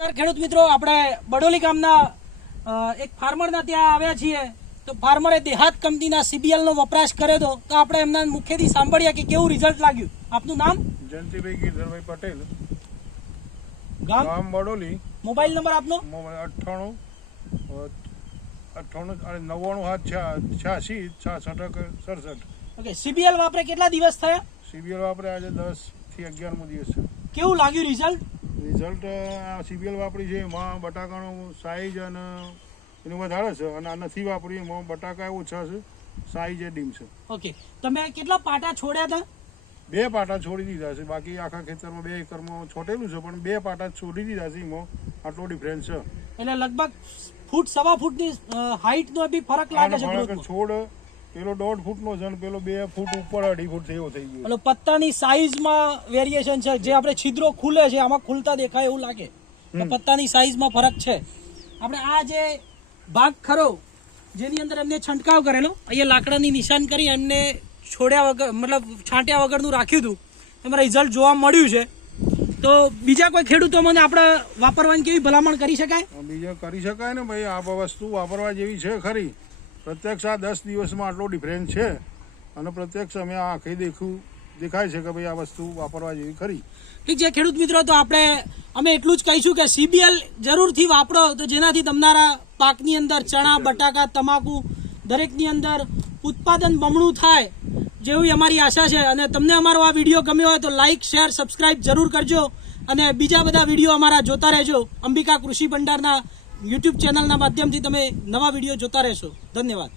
ખેડૂત મિત્રો. આપણે બડોલી ગામના એક ફાર્મરના ત્યાં આવ્યા છીએ. તો ફાર્મરે દેહાત કંપનીના સીબીએલનો વપરાશ કર્યો હતો. તો આપણે એમના મુખ્યથી સાંભળ્યા કે કેવું રિઝલ્ટ લાગ્યું. આપનું નામ? જયંતિભાઈ ગિરધરભાઈ પટેલ. ગામ? બડોલી. મોબાઈલ નંબર આપનો? અઠ્ઠાણું અઠ્ઠાણું અને નવ્વાણું હાથ છ્યા- છ્યાસી છાસઠ સડસઠ. ઓકે સીબીએલ વાપરે કેટલા દિવસ થયા? સીબીએલ વાપરે આજે દસથી અગિયારમો દિવસ છે. કેવું લાગ્યું રિઝલ્ટ રિઝલ્ટ આ સીબીએલ વાપરી છે એમાં બટાકાનું સાઈઝ અને એનું વધારે છે અને આ નથી વાપરી એમાં બટાકા ઓછા છે સાઈઝ એ ડીમ છે. ઓકે તમે કેટલા પાટા છોડ્યા હતા? બે પાટા છોડી દીધા છે બાકી આખા ખેતરમાં બે એકરમાં છોટેલું છે પણ બે પાટા છોડી દીધા છે એમાં આટલો ડિફરન્સ છે. એટલે લગભગ ફૂટ સવા ફૂટની હાઈટનો બી ફરક લાગે છે. છોડ પેલો દોઢ ફૂટનો છે અને પેલો બે ફૂટ ઉપર અઢી ફૂટ થયો થઈ ગયો એટલે પત્તાની સાઈઝમાં વેરિએશન છે. જે આપણે છિદ્રો ખુલે છે આમાં ખુલતા દેખાય એવું લાગે. પત્તાની સાઈઝમાં ફરક છે. આપણે આ જે ભાગ ખરો જેની અંદર એમને છંટકાવ કરેલો અહીંયા લાકડાની નિશાન કરી એમને છોડ્યા વગર મતલબ છાંટ્યા વગરનું રાખ્યું હતું. એમાં રિઝલ્ટ જોવા મળ્યું છે. તો બીજા કોઈ ખેડૂતો મને આપણે વાપરવાની કેવી ભલામણ કરી શકાય? બીજા કરી શકાય ને ભાઈ આ વસ્તુ વાપરવા જેવી છે ખરી. પ્રત્યક્ષ આ દસ દિવસમાં આટલો ડિફરન્સ છે. અને પ્રત્યક્ષ અમે આ આંખે દેખું, દેખાય છે કે ભાઈ આ વસ્તુ વાપરવા જેવી ખરી. ઠીક છે, ખેડૂત મિત્રો, તો આપણે, અમે એટલું જ કહીશું કે સીબીએલ જરૂરથી વાપરો, તો જેનાથી તમારા પાકની અંદર ચણા, બટાકા, તમાકુ દરેકની અંદર ઉત્પાદન બમણું થાય જેવી અમારી આશા છે. અને તમને અમારો આ વીડિયો ગમ્યો હોય તો લાઇક શેર સબસ્ક્રાઇબ જરૂર કરજો. અને બીજા બધા વીડિયો અમારા જોતા રહેજો. અંબિકા કૃષિ ભંડારના યુટ્યુબ ચેનલના માધ્યમથી તમે નવા વીડિયો જોતા રહેશો. ધન્યવાદ.